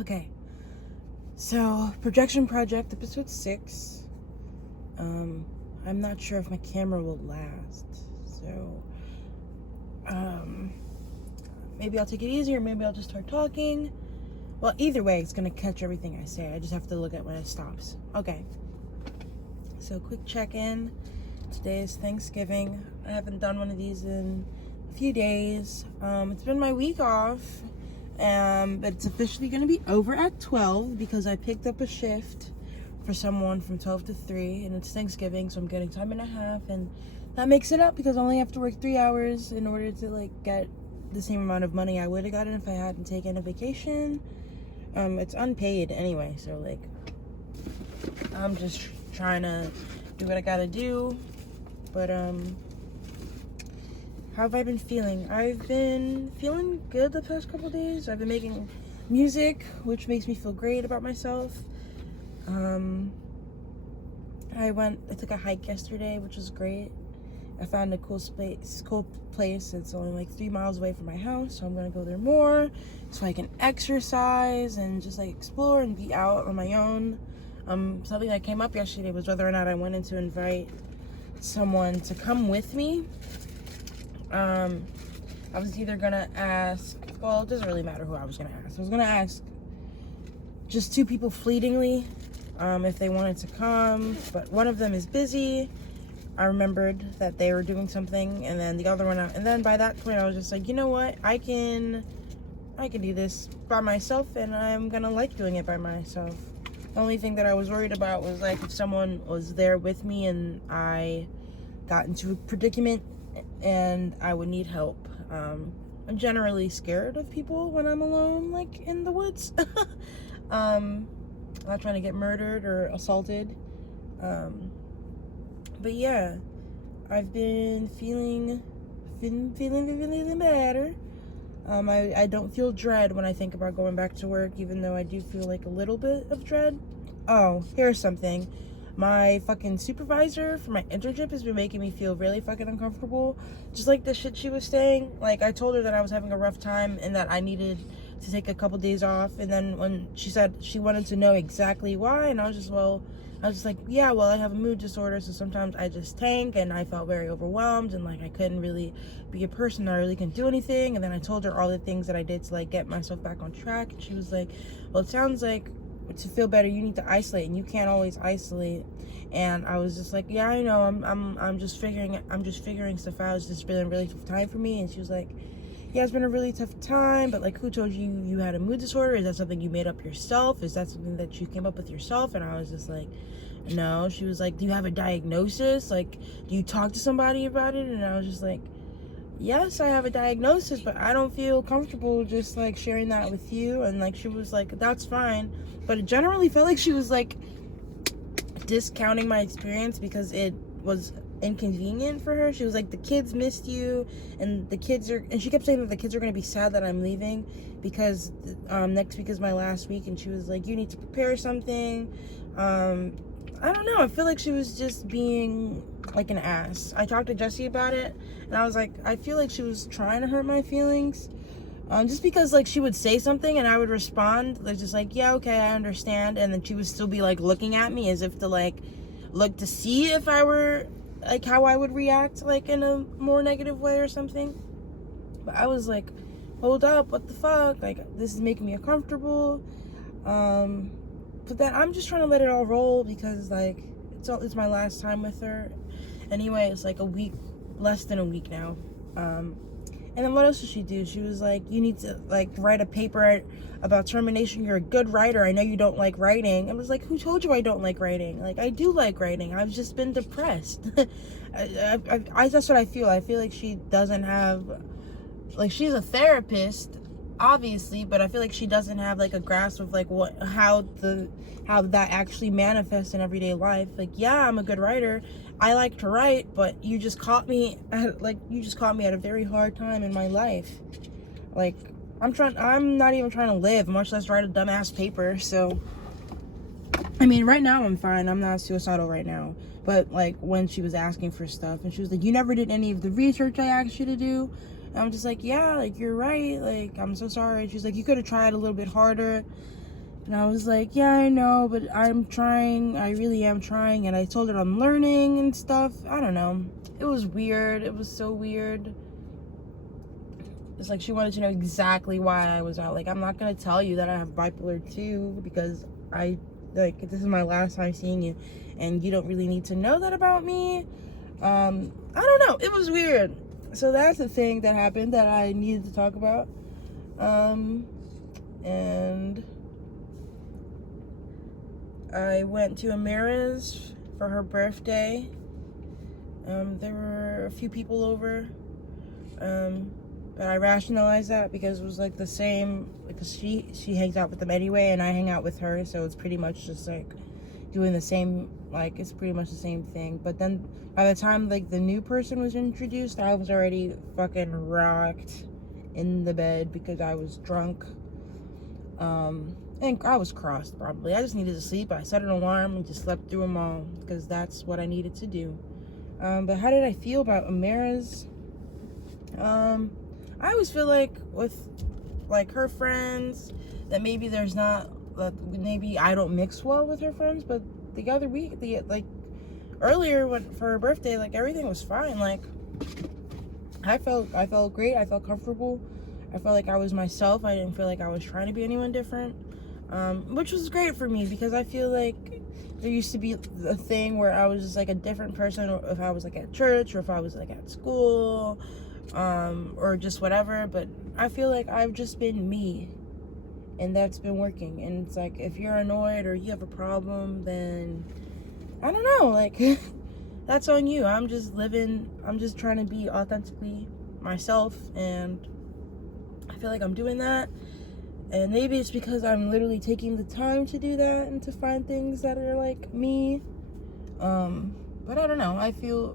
Okay. So, Projection Project, episode 6. I'm not sure if my camera will last. So, maybe I'll take it easy or maybe I'll just start talking. Well, either way, it's going to catch everything I say. I just have to look at when it stops. Okay. So, quick check-in. Today is Thanksgiving. I haven't done one of these in a few days. It's been my week off. But it's officially going to be over at 12 because I picked up a shift for someone from 12 to 3, and it's Thanksgiving, so I'm getting time and a half, and that makes it up because I only have to work 3 hours in order to get the same amount of money I would have gotten if I hadn't taken a vacation. It's unpaid anyway, so I'm just trying to do what I gotta do. But how have I been feeling? I've been feeling good the past couple days. I've been making music, which makes me feel great about myself. I took a hike yesterday, which was great. I found a cool place. It's only 3 miles away from my house, so I'm gonna go there more so I can exercise and just explore and be out on my own. Something that came up yesterday was whether or not I wanted to invite someone to come with me. I was either gonna ask, well, it doesn't really matter who I was gonna ask. I was gonna ask just 2 people fleetingly if they wanted to come, but one of them is busy. I remembered that they were doing something, and then the other one, and then by that point I was just like, you know what, I can do this by myself, and I'm gonna like doing it by myself. The only thing that I was worried about was if someone was there with me and I got into a predicament and I would need help. I'm generally scared of people when I'm alone, in the woods. Not trying to get murdered or assaulted. But yeah, I've been feeling better. I don't feel dread when I think about going back to work, even though I do feel a little bit of dread. Oh, here's something. My fucking supervisor for my internship has been making me feel really fucking uncomfortable. Just the shit she was saying. I told her that I was having a rough time and that I needed to take a couple days off. And then when she said she wanted to know exactly why, and I was just yeah, well, I have a mood disorder, so sometimes I just tank, and I felt very overwhelmed, and I couldn't really be a person. I really couldn't do anything. And then I told her all the things that I did to get myself back on track, and she was like, well, it sounds like to feel better you need to isolate, and you can't always isolate. And I was just yeah, I know, I'm just figuring stuff out. It's just been a really tough time for me. And she was like, yeah, it's been a really tough time, but who told you you had a mood disorder? Is that something you made up yourself? Is that something that you came up with yourself? And I was just no. She was like, do you have a diagnosis? Do you talk to somebody about it? And I was just yes, I have a diagnosis, but I don't feel comfortable just sharing that with you. And she was that's fine. But it generally felt like she was discounting my experience because it was inconvenient for her. She was the kids missed you, and and she kept saying that the kids are going to be sad that I'm leaving because next week is my last week. And she was you need to prepare something. I don't know, I feel she was just being an ass. I talked to Jessie about it, and I was I feel she was trying to hurt my feelings. Just because she would say something and I would respond just yeah, okay, I understand, and then she would still be looking at me as if to look to see if I were how I would react in a more negative way or something. But I was hold up, what the fuck, this is making me uncomfortable. But then I'm just trying to let it all roll because it's my last time with her anyway. It's a week, less than a week now. And then what else did she do? She was you need to write a paper about termination. You're a good writer. I know you don't like writing. I was who told you I don't like writing? I do like writing. I've just been depressed. That's what I feel. I feel she doesn't have, she's a therapist, obviously, but I feel she doesn't have a grasp of how that actually manifests in everyday life. Yeah, I'm a good writer. I like to write, but you just caught me at a very hard time in my life. I'm not even trying to live, much less write a dumbass paper. So I mean, right now I'm fine. I'm not suicidal right now. But when she was asking for stuff and she was you never did any of the research I asked you to do. And I'm just yeah, you're right. I'm so sorry. She's you could have tried a little bit harder. And I was like, yeah, I know, but I'm trying. I really am trying. And I told her I'm learning and stuff. I don't know. It was weird. It was so weird. It's like she wanted to know exactly why I was out. Like, I'm not going to tell you that I have bipolar 2 because this is my last time seeing you. And you don't really need to know that about me. I don't know. It was weird. So that's the thing that happened that I needed to talk about. And I went to Amira's for her birthday. There were a few people over. But I rationalized that because it was like the same, because she hangs out with them anyway, and I hang out with her, so it's pretty much just like doing the same, like it's pretty much the same thing. But then by the time like the new person was introduced, I was already fucking rocked in the bed because I was drunk. And I was crossed probably. I just needed to sleep. I set an alarm and just slept through them all because that's what I needed to do. But how did I feel about Amira's? I always feel like with like her friends that maybe there's not, maybe I don't mix well with her friends, but the other week, earlier for her birthday, like everything was fine. Like I felt great. I felt comfortable. I felt like I was myself. I didn't feel like I was trying to be anyone different, which was great for me because I feel like there used to be a thing where I was just like a different person, or if I was like at church, or if I was like at school, or just whatever. But I feel like I've just been me, and that's been working. And it's like, if you're annoyed or you have a problem, then I don't know, like that's on you. I'm just trying to be authentically myself, and I feel like I'm doing that. And maybe it's because I'm literally taking the time to do that and to find things that are like me. But I don't know. I feel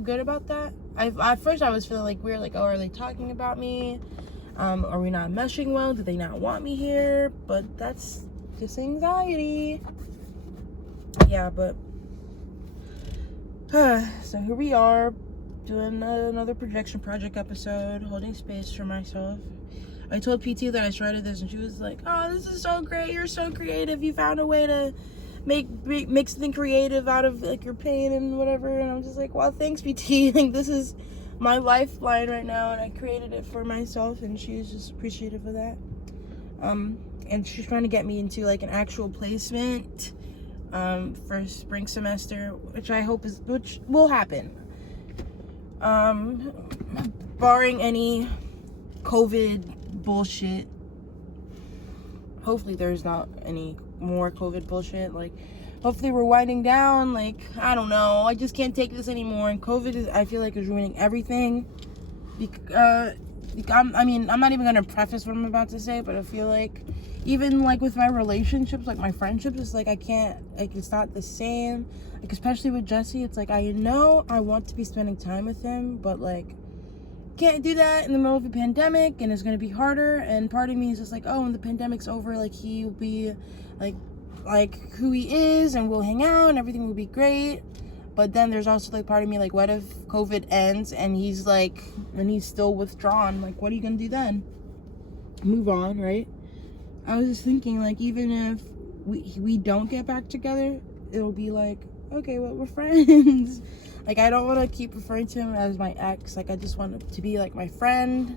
good about that. At first I was feeling like weird, like, oh, are they talking about me? Are we not meshing well? Do they not want me here? But that's just anxiety. Yeah, but so here we are doing another projection project episode, holding space for myself. I told PT that I started this, and she was like, oh, this is so great. You're so creative. You found a way to make something creative out of like your pain and whatever. And I'm just like, well, thanks, PT. Like, this is my lifeline right now, and I created it for myself, and she was just appreciative of that. And she's trying to get me into like an actual placement for spring semester, which will happen. Barring any COVID bullshit. Hopefully there's not any more COVID bullshit. Like, hopefully we're winding down. Like, I don't know. I just can't take this anymore. And COVID I feel like is ruining everything. I'm not even gonna preface what I'm about to say, but I feel like even like with my relationships, like my friendships, it's like it's not the same. Like, especially with Jesse, it's like I know I want to be spending time with him, but like can't do that in the middle of a pandemic, and it's gonna be harder. And part of me is just like, oh, when the pandemic's over, like he'll be like who he is, and we'll hang out and everything will be great. But then there's also like part of me like, what if COVID ends and he's still withdrawn? Like, what are you gonna do then? Move on, right? I was just thinking, like, even if we don't get back together, it'll be like, okay, well, we're friends. Like, I don't want to keep referring to him as my ex. Like, I just want him to be like my friend.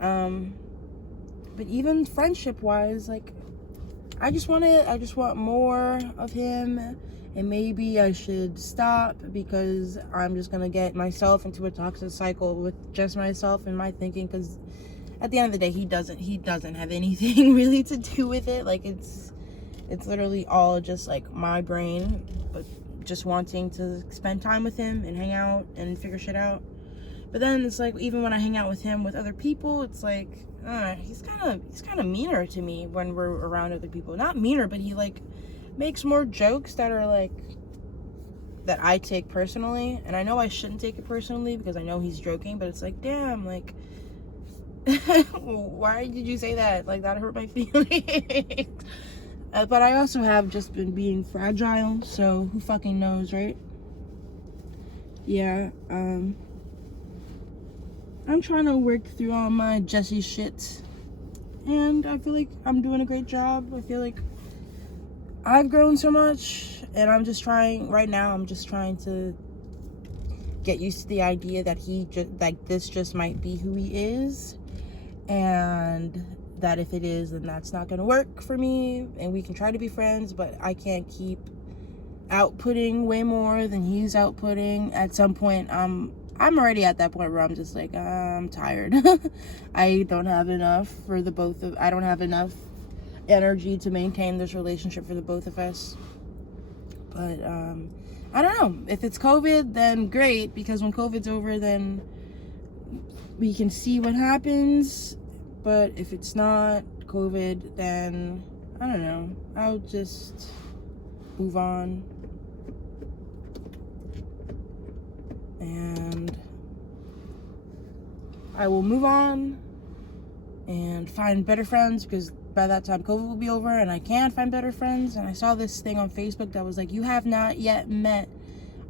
But even friendship wise, like, I just want more of him. And maybe I should stop because I'm just gonna get myself into a toxic cycle with just myself and my thinking, because at the end of the day, he doesn't have anything really to do with it. Like, it's literally all just like my brain, but just wanting to spend time with him and hang out and figure shit out. But then it's like, even when I hang out with him with other people, it's like he's kind of meaner to me when we're around other people. Not meaner, but he like makes more jokes that are like that I take personally, and I know I shouldn't take it personally because I know he's joking, but it's like, damn, like why did you say that? Like, that hurt my feelings. But I also have just been being fragile, so who fucking knows, right? Yeah, I'm trying to work through all my Jesse shit, and I feel like I'm doing a great job. I feel like I've grown so much, and I'm just trying to get used to the idea that this just might be who he is, and that if it is, then that's not gonna work for me, and we can try to be friends, but I can't keep outputting way more than he's outputting. At some point, I'm already at that point where I'm just like, I'm tired. I don't have enough I don't have enough energy to maintain this relationship for the both of us. But I don't know. If it's COVID, then great, because when COVID's over, then we can see what happens. But if it's not COVID, then I don't know. I'll just move on. And I will move on and find better friends, because by that time COVID will be over and I can find better friends. And I saw this thing on Facebook that was like, you have not yet met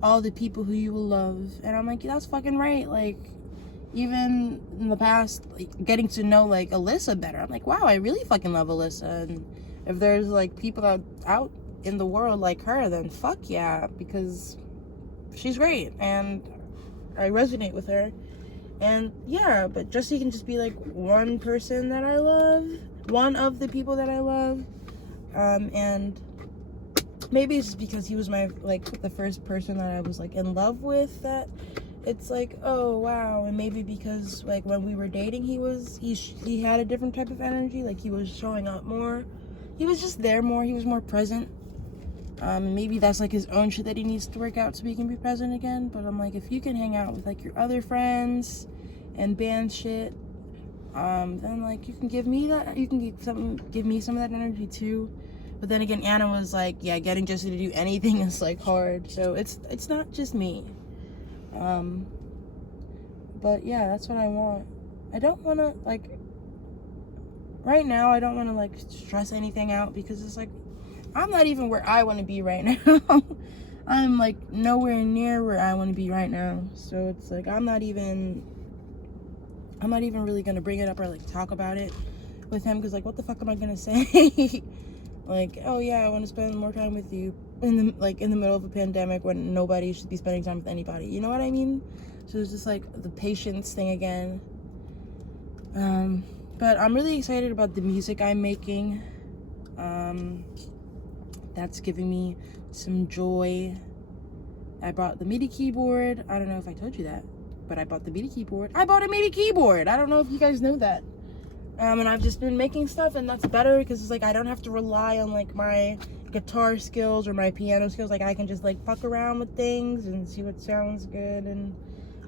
all the people who you will love. And I'm like, yeah, that's fucking right. Like, even in the past, like, getting to know like Alyssa better, I'm like, wow, I really fucking love Alyssa. And if there's like people out in the world like her, then fuck yeah, because she's great and I resonate with her. And yeah, but Jesse can just be like one person that I love, one of the people that I love. And maybe it's just because he was my, like, the first person that I was like in love with, that it's like, oh wow. And maybe because like when we were dating, he had a different type of energy. Like, he was showing up more, he was just there more, he was more present. Maybe that's like his own shit that he needs to work out so he can be present again. But I'm like, if you can hang out with like your other friends and band shit, then like you can give me that, you can give me some of that energy too. But then again, Anna was like, yeah, getting Jesse to do anything is like hard, so it's not just me. But yeah, that's what I want. I don't want to, like, right now I don't want to like stress anything out, because it's like, I'm not even where I want to be right now. I'm like nowhere near where I want to be right now. So it's like, I'm not even really gonna bring it up or like talk about it with him, because like, what the fuck am I gonna say? Like, oh yeah, I want to spend more time with you in the middle of a pandemic when nobody should be spending time with anybody. You know what I mean? So it's just like the patience thing again. But I'm really excited about the music I'm making. That's giving me some joy. I bought the MIDI keyboard. I don't know if I told you that, but I bought the MIDI keyboard. I bought a MIDI keyboard. I don't know if you guys know that. And I've just been making stuff, and that's better, because it's like I don't have to rely on like my guitar skills or my piano skills. Like, I can just like fuck around with things and see what sounds good and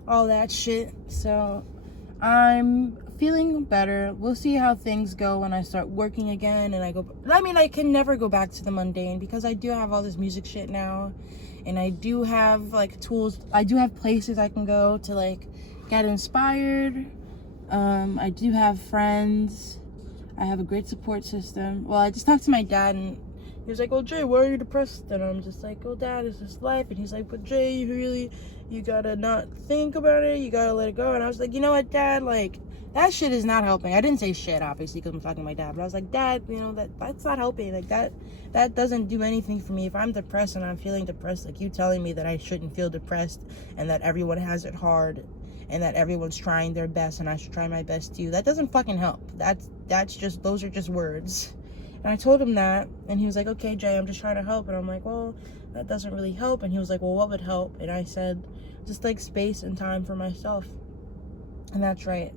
all that shit. So I'm feeling better. We'll see how things go when I start working again and I can never go back to the mundane, because I do have all this music shit now, and I do have like tools, I do have places I can go to like get inspired. I do have friends. I have a great support system. Well, I just talked to my dad, and he was like, well, Jay, why are you depressed? And I'm just like, oh, Dad, it's just life. And he's like, but Jay, you gotta not think about it, you gotta let it go. And I was like, you know what, Dad, like, that shit is not helping. I didn't say shit, obviously, because I'm talking to my dad, but I was like, Dad, you know, that's not helping. Like, that doesn't do anything for me. If I'm depressed and I'm feeling depressed, like, you telling me that I shouldn't feel depressed and that everyone has it hard and that everyone's trying their best and I should try my best too, that doesn't fucking help. Those are just words. And I told him that, and he was like, okay, Jay, I'm just trying to help. And I'm like, well, that doesn't really help. And he was like, well, what would help? And I said, just like space and time for myself. And that's right.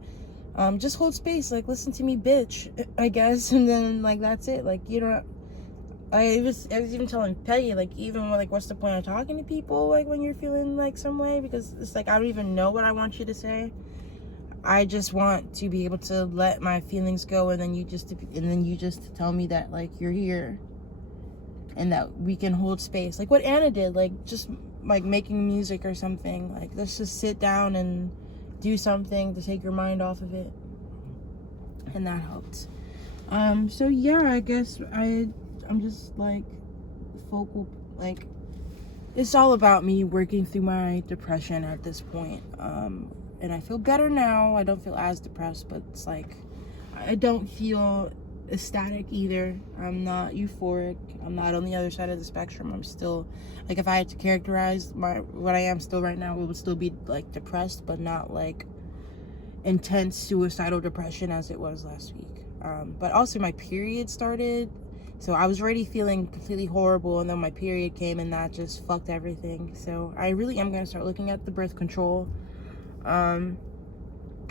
Just hold space, like, listen to me, bitch, I guess. And then like, that's it. Like, you don't, I was even telling Peggy, like, even like, what's the point of talking to people like when you're feeling like some way, because it's like, I don't even know what I want you to say. I just want to be able to let my feelings go, and then you just tell me that like you're here and that we can hold space, like what Anna did, like just like making music or something. Like, let's just sit down and do something to take your mind off of it, and that helped. So yeah, I guess I'm just like focal, like, it's all about me working through my depression at this point. And I feel better now. I don't feel as depressed, but it's like, I don't feel ecstatic either. I'm not euphoric. I'm not on the other side of the spectrum. I'm still, like, if I had to characterize what I am still right now, it would still be like depressed, but not like intense suicidal depression as it was last week. But also my period started, so I was already feeling completely horrible, and then my period came, and that just fucked everything. So I really am going to start looking at the birth control,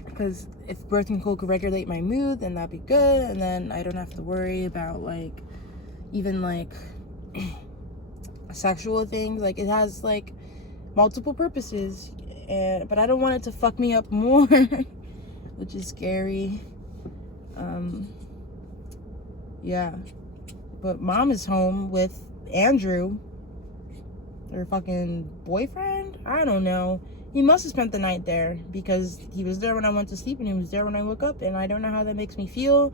because if birth control could regulate my mood, then that'd be good, and then I don't have to worry about like even like sexual things. Like, it has like multiple purposes, but I don't want it to fuck me up more, which is scary. Yeah, but mom is home with Andrew, her fucking boyfriend. I don't know. He must have spent the night there, because he was there when I went to sleep and he was there when I woke up, and I don't know how that makes me feel.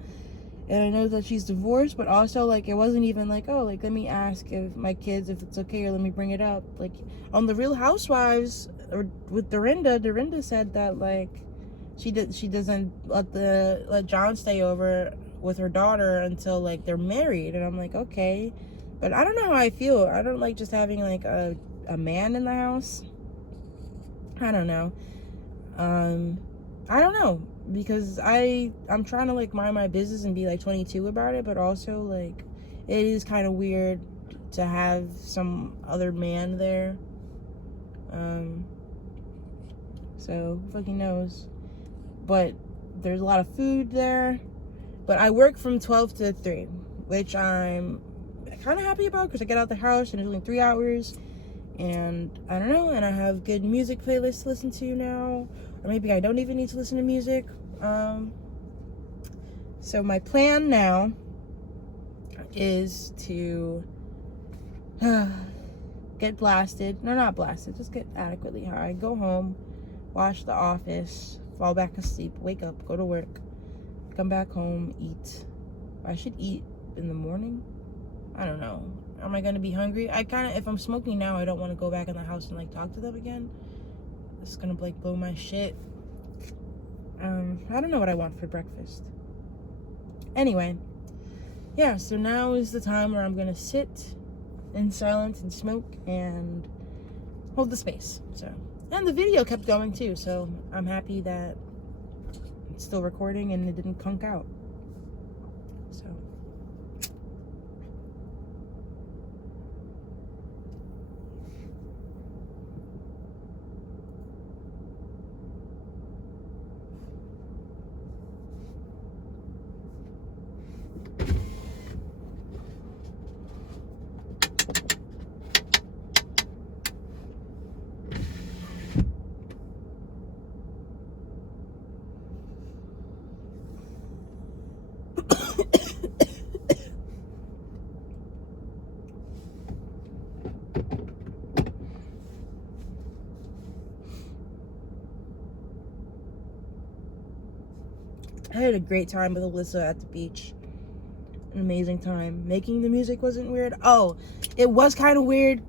And I know that she's divorced, but also, like, it wasn't even like, oh, like, let me ask if my kids, if it's okay, or let me bring it up. Like, on The Real Housewives, or with Dorinda said that, like, she doesn't let John stay over with her daughter until, like, they're married. And I'm like, okay. But I don't know how I feel. I don't like just having, like, a man in the house. I don't know. I don't know, because I'm trying to, like, mind my business and be, like, 22 about it, but also, like, it is kind of weird to have some other man there. So who fucking knows. But there's a lot of food there. But I work from 12 to 3, which I'm kind of happy about, because I get out the house and it's only 3 hours. And I don't know, and I have good music playlists to listen to now. Or maybe I don't even need to listen to music. So my plan now is to get blasted. No, not blasted. Just get adequately high. Go home, watch The Office, fall back asleep, wake up, go to work, come back home, eat. I should eat in the morning. I don't know. Am I gonna be hungry? If I'm smoking now, I don't want to go back in the house and, like, talk to them again. It's gonna, like, blow my shit. I don't know what I want for breakfast. Anyway, yeah, so now is the time where I'm gonna sit in silence and smoke and hold the space. So, and the video kept going too, so I'm happy that it's still recording and it didn't conk out. So I had a great time with Alyssa at the beach. An amazing time. Making the music wasn't weird. Oh, it was kind of weird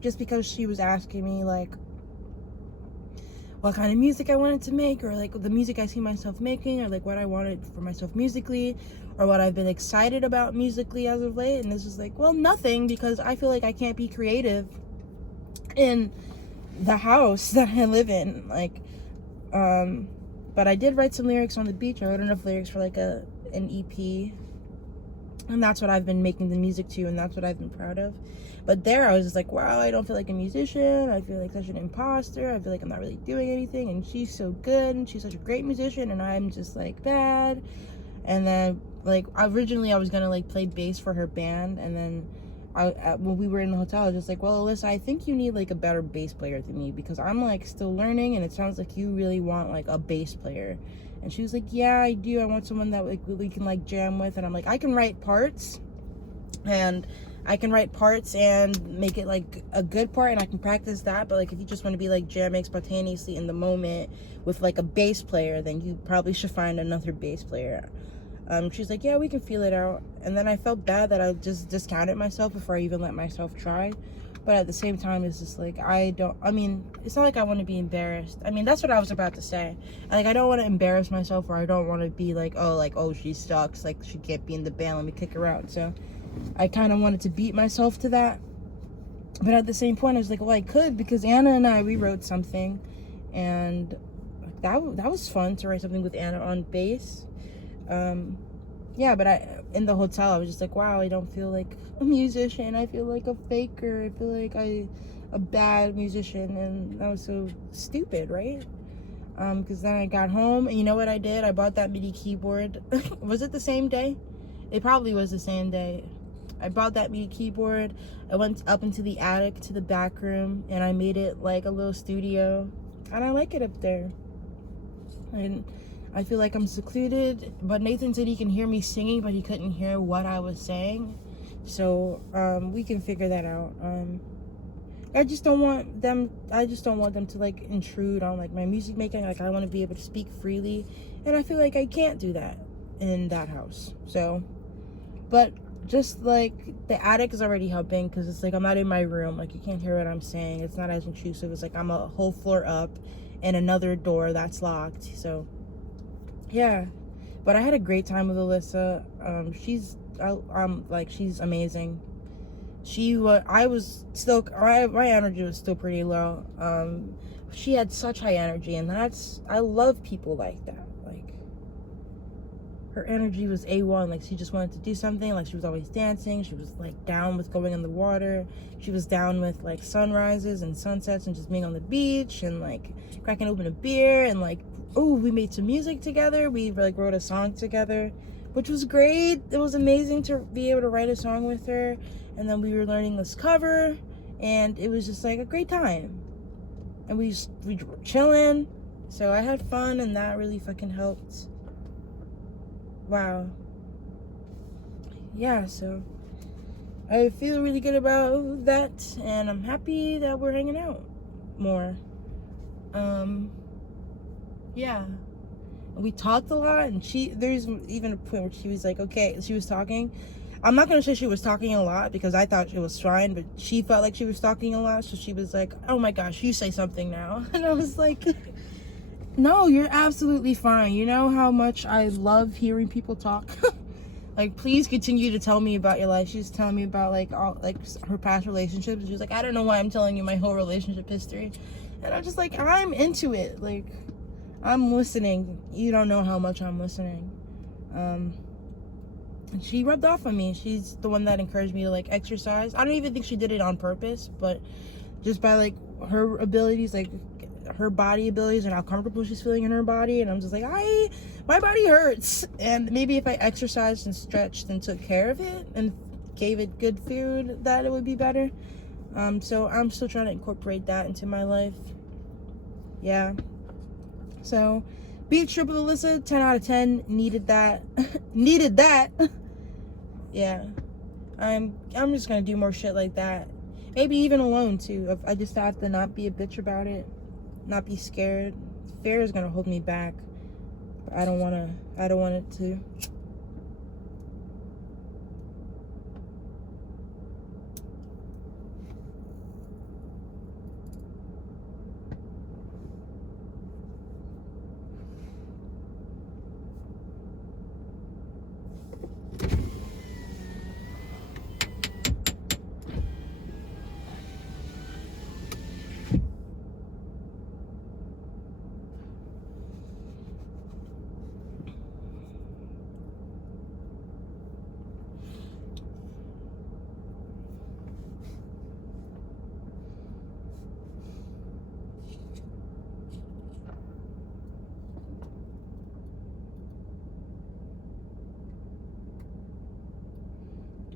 just because she was asking me, like, what kind of music I wanted to make, or, like, the music I see myself making, or, like, what I wanted for myself musically, or what I've been excited about musically as of late. And this is like, well, nothing, because I feel like I can't be creative in the house that I live in. Like, but I did write some lyrics on the beach. I wrote enough lyrics for, like, an EP. And that's what I've been making the music to, and that's what I've been proud of. But there, I was just like, wow, I don't feel like a musician. I feel like such an imposter. I feel like I'm not really doing anything. And she's so good, and she's such a great musician, and I'm just, like, bad. And then, like, originally I was gonna, like, play bass for her band. And then when we were in the hotel, I was just like, well, Alyssa, I think you need, like, a better bass player than me, because I'm, like, still learning, and it sounds like you really want, like, a bass player. And she was like, yeah, I do. I want someone that, like, we can, like, jam with. And I'm like, I can write parts, and make it, like, a good part, and I can practice that. But, like, if you just want to be, like, jamming spontaneously in the moment with, like, a bass player, then you probably should find another bass player. She's like, yeah, we can feel it out. And then I felt bad that I just discounted myself before I even let myself try. But at the same time, it's just like, I mean, it's not like I want to be embarrassed. I mean, that's what I was about to say. Like, I don't want to embarrass myself, or I don't want to be like, oh, she sucks. Like, she can't be in the band. Let me kick her out. So I kind of wanted to beat myself to that. But at the same point, I was like, well, I could, because Anna and we wrote something. And that was fun to write something with Anna on bass. Yeah, but in the hotel, I was just like, wow, I don't feel like a musician. I feel like a faker. I feel like a bad musician, and that was so stupid, right? Because then I got home, and you know what I did? I bought that MIDI keyboard. Was it the same day? It probably was the same day. I bought that MIDI keyboard. I went up into the attic to the back room, and I made it like a little studio, and I like it up there. And I feel like I'm secluded, but Nathan said he can hear me singing, but he couldn't hear what I was saying. So we can figure that out. I just don't want them to like intrude on like my music making. Like, I want to be able to speak freely, and I feel like I can't do that in that house. So, but just like the attic is already helping, because it's like I'm not in my room. Like, you can't hear what I'm saying. It's not as intrusive. It's like I'm a whole floor up and another door that's locked. So yeah, but I had a great time with Alyssa. She's amazing. My energy was still pretty low. She had such high energy, and I love people like that. Like, her energy was A1. Like, she just wanted to do something. Like, she was always dancing. She was like down with going in the water. She was down with like sunrises and sunsets and just being on the beach and like cracking open a beer and like, oh, we made some music together. We like wrote a song together, which was great. It was amazing to be able to write a song with her. And then we were learning this cover, and it was just like a great time. And we were chilling. So I had fun, and that really fucking helped. Wow. Yeah, so I feel really good about that, and I'm happy that we're hanging out more. Yeah, we talked a lot, and there's even a point where she was like, okay, she was talking. I'm not gonna say she was talking a lot, because I thought it was fine, but she felt like she was talking a lot, so she was like, oh my gosh, you say something now. And I was like, no, you're absolutely fine. You know how much I love hearing people talk. Like, please continue to tell me about your life. She was telling me about like all like her past relationships. She was like, I don't know why I'm telling you my whole relationship history. And I'm just like, I'm into it. Like, I'm listening. You don't know how much I'm listening. And she rubbed off on me. She's the one that encouraged me to like exercise. I don't even think she did it on purpose, but just by like her abilities, like her body abilities and how comfortable she's feeling in her body. And I'm just like, my body hurts. And maybe if I exercised and stretched and took care of it and gave it good food, that it would be better. So I'm still trying to incorporate that into my life. Yeah. So beach trip with Alyssa, 10 out of 10. Needed that. Needed that. Yeah. I'm just gonna do more shit like that. Maybe even alone too. I just have to not be a bitch about it. Not be scared. Fear is gonna hold me back. But I don't want it to.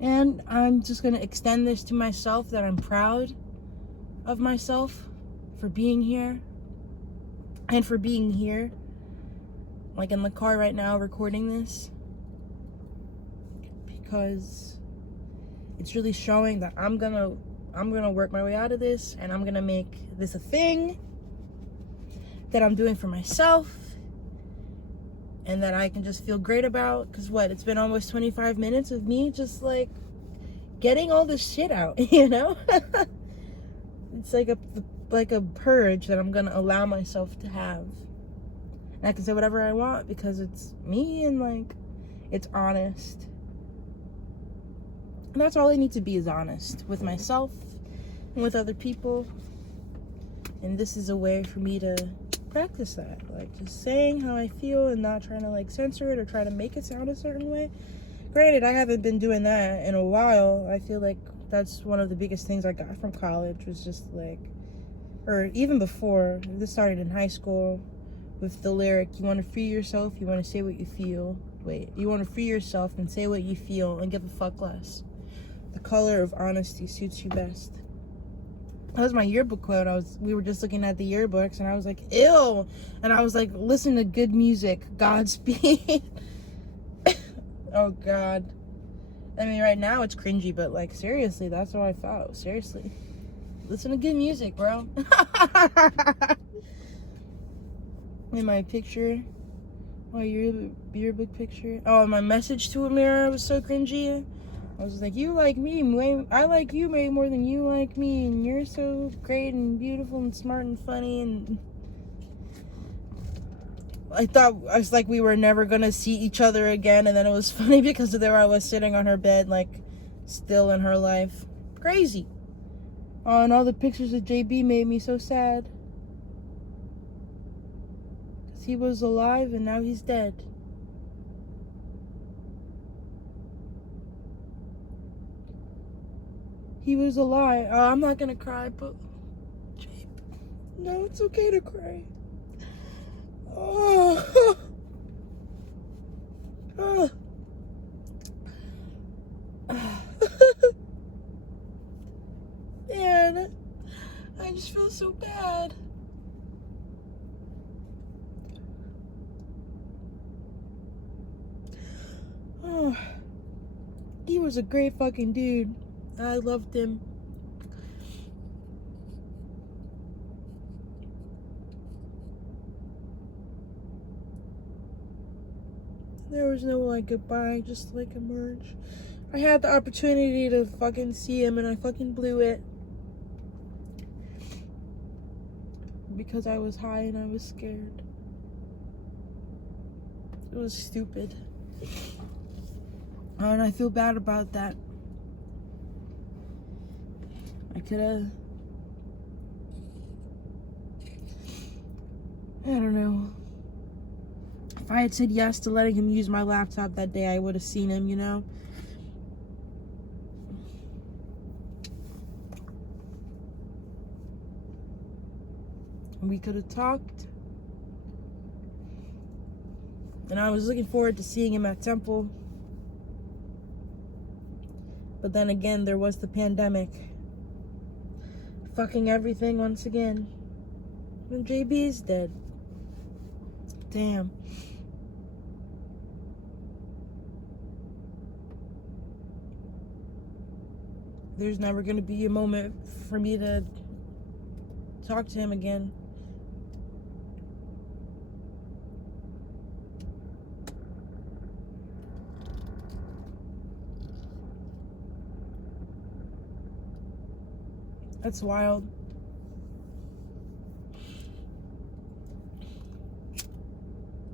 And I'm just gonna extend this to myself, that I'm proud of myself for being here, and for being here, like in the car right now recording this, because it's really showing that I'm gonna work my way out of this, and I'm gonna make this a thing that I'm doing for myself, and that I can just feel great about. Because it's been almost 25 minutes of me just like getting all this shit out, you know? it's like a purge that I'm gonna allow myself to have. And I can say whatever I want because it's me and like it's honest. And that's all I need to be, is honest with myself and with other people. And this is a way for me to practice that, like just saying how I feel and not trying to like censor it or try to make it sound a certain way. Granted, I haven't been doing that in a while. I feel like that's one of the biggest things I got from college, was just like, or even before, this started in high school with the lyric, you want to free yourself, you want to say what you feel. Wait, you want to free yourself and say what you feel and give a fuck less. The color of honesty suits you best. That was my yearbook quote. We were just looking at the yearbooks and I was like, ew. And I was like, listen to good music. Godspeed. Oh God. I mean, right now it's cringy, but like seriously, that's what I felt. Seriously. Listen to good music, bro. In my picture, my yearbook picture. Oh, my message to Amira was so cringy. I was like, you like me I like you way more than you like me, and you're so great and beautiful and smart and funny. And I was like, we were never gonna see each other again. And then it was funny because there I was sitting on her bed, like still in her life. Crazy. Oh, and all the pictures of JB made me so sad. Because he was alive and now he's dead. He was alive. Oh, I'm not gonna cry, but JB. No, it's okay to cry. Oh. Oh. Man, I just feel so bad. Oh, he was a great fucking dude. I loved him. There was no like goodbye, just like a merge. I had the opportunity to fucking see him and I fucking blew it. Because I was high and I was scared. It was stupid. And I feel bad about that. I could've... I don't know. If I had said yes to letting him use my laptop that day, I would have seen him, you know? And we could have talked. And I was looking forward to seeing him at Temple. But then again, there was the pandemic. Fucking everything once again. And JB's dead. Damn. There's never gonna be a moment for me to talk to him again. That's wild.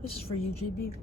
This is for you, JB.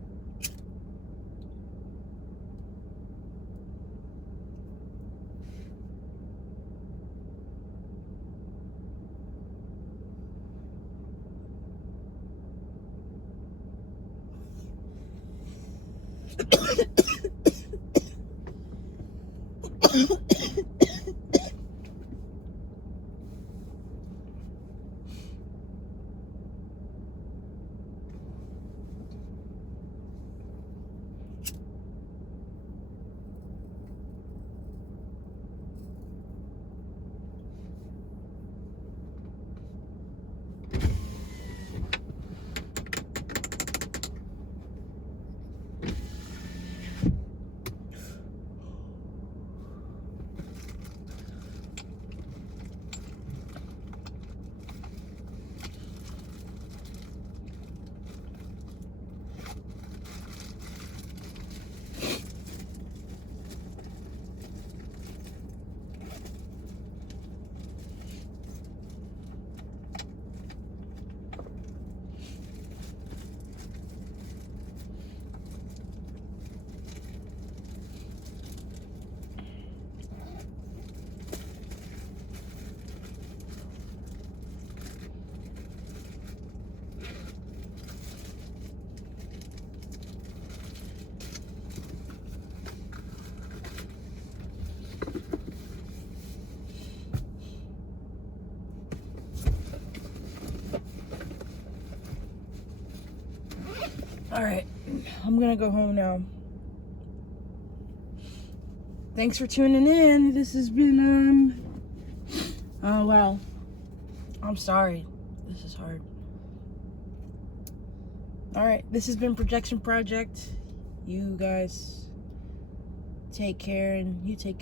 Alright, I'm gonna go home now. Thanks for tuning in. This has been, oh wow. I'm sorry. This is hard. Alright, this has been Projection Project. You guys take care, and you take care.